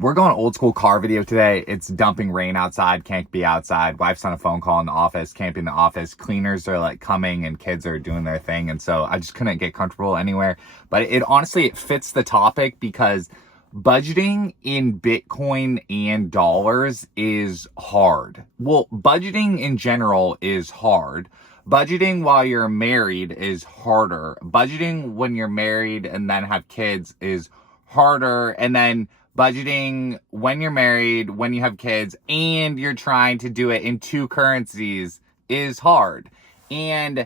We're going old school car video today. It's dumping rain outside, can't be outside. Wife's on a phone call in the office, can't be in the office. Cleaners are like coming and kids are doing their thing. And so I just couldn't get comfortable anywhere. But it honestly, it fits the topic because budgeting in Bitcoin and dollars is hard. Well, budgeting in general is hard. Budgeting while you're married is harder. Budgeting when you're married and then have kids is harder. And then budgeting when you're married, when you have kids, and you're trying to do it in two currencies is hard. And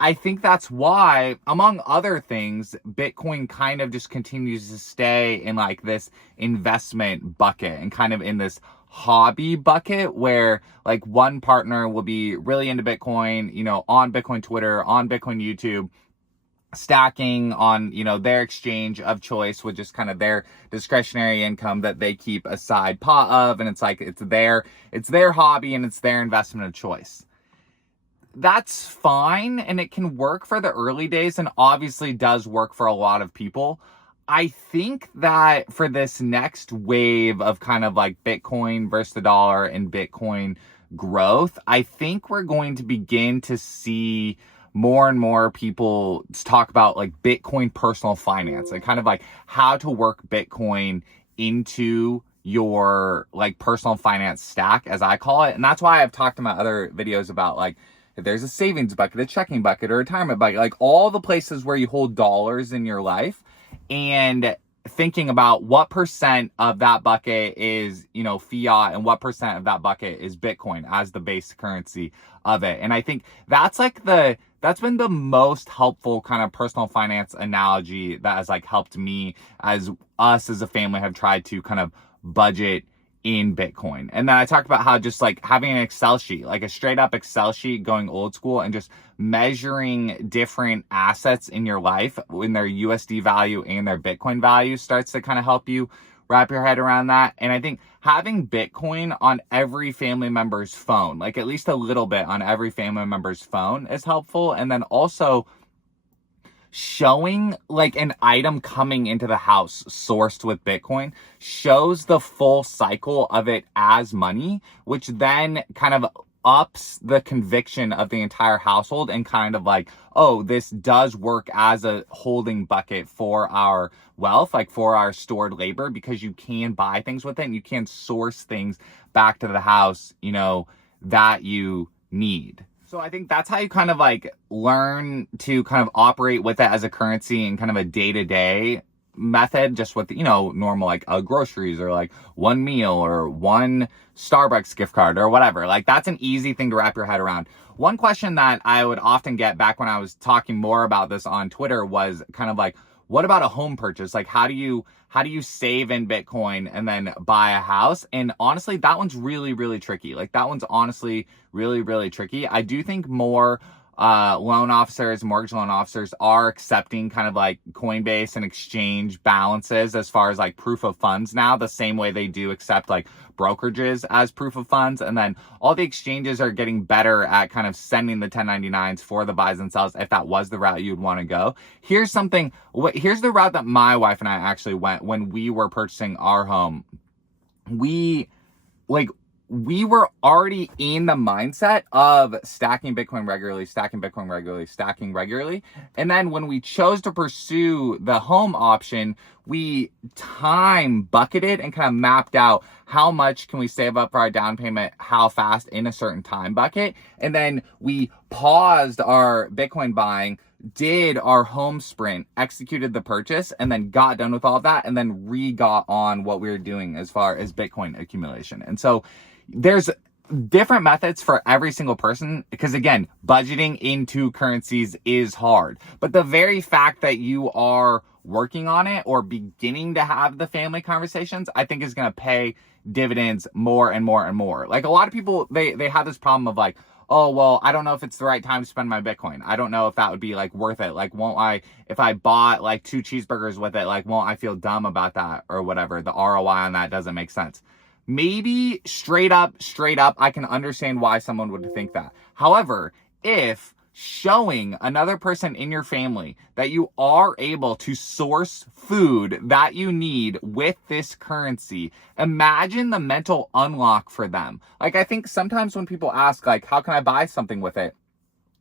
I think that's why, among other things, Bitcoin kind of just continues to stay in like this investment bucket and kind of in this hobby bucket where like one partner will be really into Bitcoin, on Bitcoin Twitter, on Bitcoin YouTube, stacking on, their exchange of choice with just kind of their discretionary income that they keep a side pot of. And it's like, it's their hobby and it's their investment of choice. That's fine. And it can work for the early days and obviously does work for a lot of people. I think that for this next wave of kind of like Bitcoin versus the dollar and Bitcoin growth, I think we're going to begin to see more and more people talk about like Bitcoin personal finance and kind of like how to work Bitcoin into your like personal finance stack, as I call it. And that's why I've talked in my other videos about like, if there's a savings bucket, a checking bucket, or a retirement bucket, like all the places where you hold dollars in your life, and thinking about what percent of that bucket is, fiat and what percent of that bucket is Bitcoin as the base currency of it. And I think that's been the most helpful kind of personal finance analogy that has like helped me as us as a family have tried to kind of budget in Bitcoin. And then I talked about how just like having an Excel sheet, like a straight up Excel sheet, going old school and just measuring different assets in your life in their USD value and their Bitcoin value starts to kind of help you wrap your head around that. And I think having Bitcoin on every family member's phone, like at least a little bit on every family member's phone, is helpful. And then also showing like an item coming into the house sourced with Bitcoin shows the full cycle of it as money, which then kind of ups the conviction of the entire household and kind of like, oh, this does work as a holding bucket for our wealth, like for our stored labor, because you can buy things with it and you can source things back to the house, that you need. So I think that's how you kind of like learn to kind of operate with it as a currency and kind of a day-to-day method, just with, normal like groceries or like one meal or one Starbucks gift card or whatever. Like that's an easy thing to wrap your head around. One question that I would often get back when I was talking more about this on Twitter was kind of like, what about a home purchase? Like how do you save in Bitcoin and then buy a house? And honestly, that one's really, really tricky. Like that one's honestly really, really tricky. I do think more mortgage loan officers are accepting kind of like Coinbase and exchange balances as far as like proof of funds now, the same way they do accept like brokerages as proof of funds. And then all the exchanges are getting better at kind of sending the 1099s for the buys and sells if that was the route you'd want to go. Here's the route that my wife and I actually went when we were purchasing our home. We were already in the mindset of stacking Bitcoin regularly. And then when we chose to pursue the home option, we time bucketed and kind of mapped out how much can we save up for our down payment, how fast in a certain time bucket. And then we paused our Bitcoin buying, did our home sprint, executed the purchase, and then got done with all of that, and then got on what we were doing as far as Bitcoin accumulation. And so there's different methods for every single person because, again, budgeting in two currencies is hard. But the very fact that you are working on it or beginning to have the family conversations, I think is going to pay dividends more and more and more. Like a lot of people, they have this problem of like, oh, well, I don't know if it's the right time to spend my Bitcoin. I don't know if that would be like worth it. Like, if I bought like 2 cheeseburgers with it, like, won't I feel dumb about that or whatever? The ROI on that doesn't make sense. Maybe straight up, I can understand why someone would think that. However, if showing another person in your family that you are able to source food that you need with this currency, imagine the mental unlock for them. Like, I think sometimes when people ask, like, how can I buy something with it?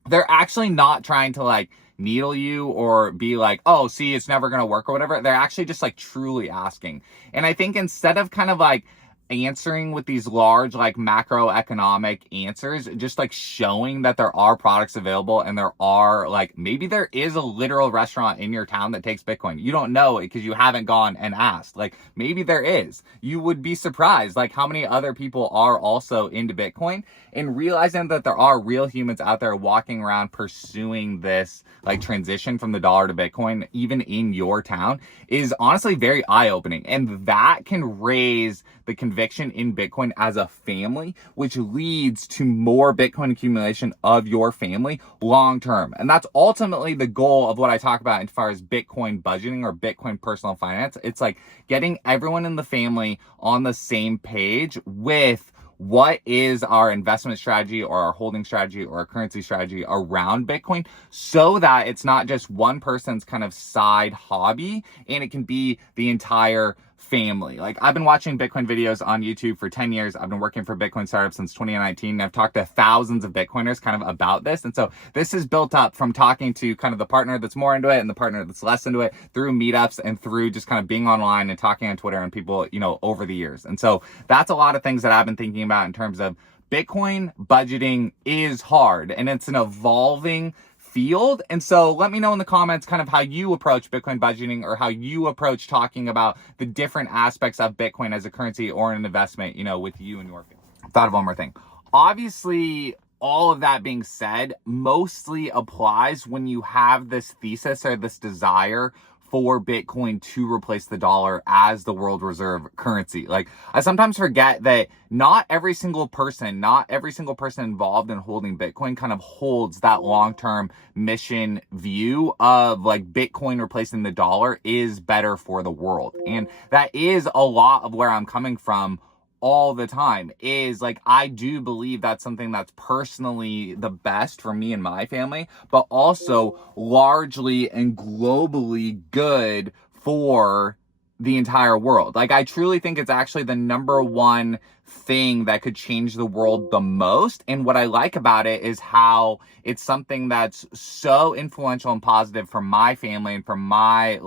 They're actually not trying to like needle you or be like, oh, see, it's never going to work or whatever. They're actually just like truly asking. And I think instead of kind of like answering with these large like macroeconomic answers, just like showing that there are products available and there are like, maybe there is a literal restaurant in your town that takes Bitcoin. You don't know it because you haven't gone and asked. Like, maybe there is. You would be surprised like how many other people are also into Bitcoin, and realizing that there are real humans out there walking around pursuing this like transition from the dollar to Bitcoin, even in your town, is honestly very eye-opening. And that can raise the conviction in Bitcoin as a family, which leads to more Bitcoin accumulation of your family long term. And that's ultimately the goal of what I talk about as far as Bitcoin budgeting or Bitcoin personal finance. It's like getting everyone in the family on the same page with what is our investment strategy or our holding strategy or our currency strategy around Bitcoin, so that it's not just one person's kind of side hobby and it can be the entire family. Like, I've been watching Bitcoin videos on YouTube for 10 years. I've been working for Bitcoin startups since 2019. And I've talked to thousands of Bitcoiners kind of about this. And so this is built up from talking to kind of the partner that's more into it and the partner that's less into it through meetups and through just kind of being online and talking on Twitter and people, you know, over the years. And so that's a lot of things that I've been thinking about in terms of Bitcoin budgeting is hard and it's an evolving field. And so let me know in the comments kind of how you approach Bitcoin budgeting or how you approach talking about the different aspects of Bitcoin as a currency or an investment, you know, with you and your family. Thought of one more thing. Obviously, all of that being said, mostly applies when you have this thesis or this desire for Bitcoin to replace the dollar as the world reserve currency. Like, I sometimes forget that not every single person involved in holding Bitcoin kind of holds that long-term mission view of like Bitcoin replacing the dollar is better for the world. And that is a lot of where I'm coming from all the time. Is like, I do believe that's something that's personally the best for me and my family, but also largely and globally good for the entire world. Like, I truly think it's actually the number one thing that could change the world the most. And what I like about it is how it's something that's so influential and positive for my family and for my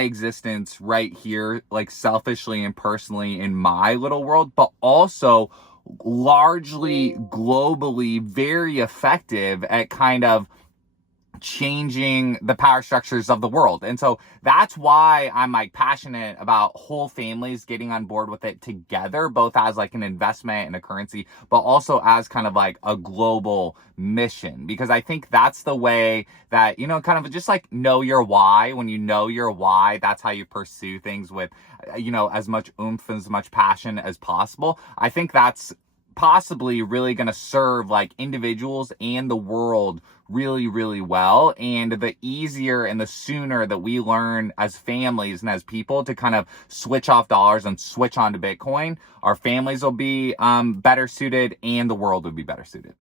existence right here, like selfishly and personally in my little world, but also largely globally very effective at kind of changing the power structures of the world. And so that's why I'm like passionate about whole families getting on board with it together, both as like an investment and a currency, but also as kind of like a global mission. Because I think that's the way that, you know, kind of just like know your why. When you know your why, that's how you pursue things with, you know, as much oomph, as much passion as possible. I think that's possibly really going to serve like individuals and the world really, really well. And the easier and the sooner that we learn as families and as people to kind of switch off dollars and switch on to Bitcoin, our families will be better suited and the world will be better suited.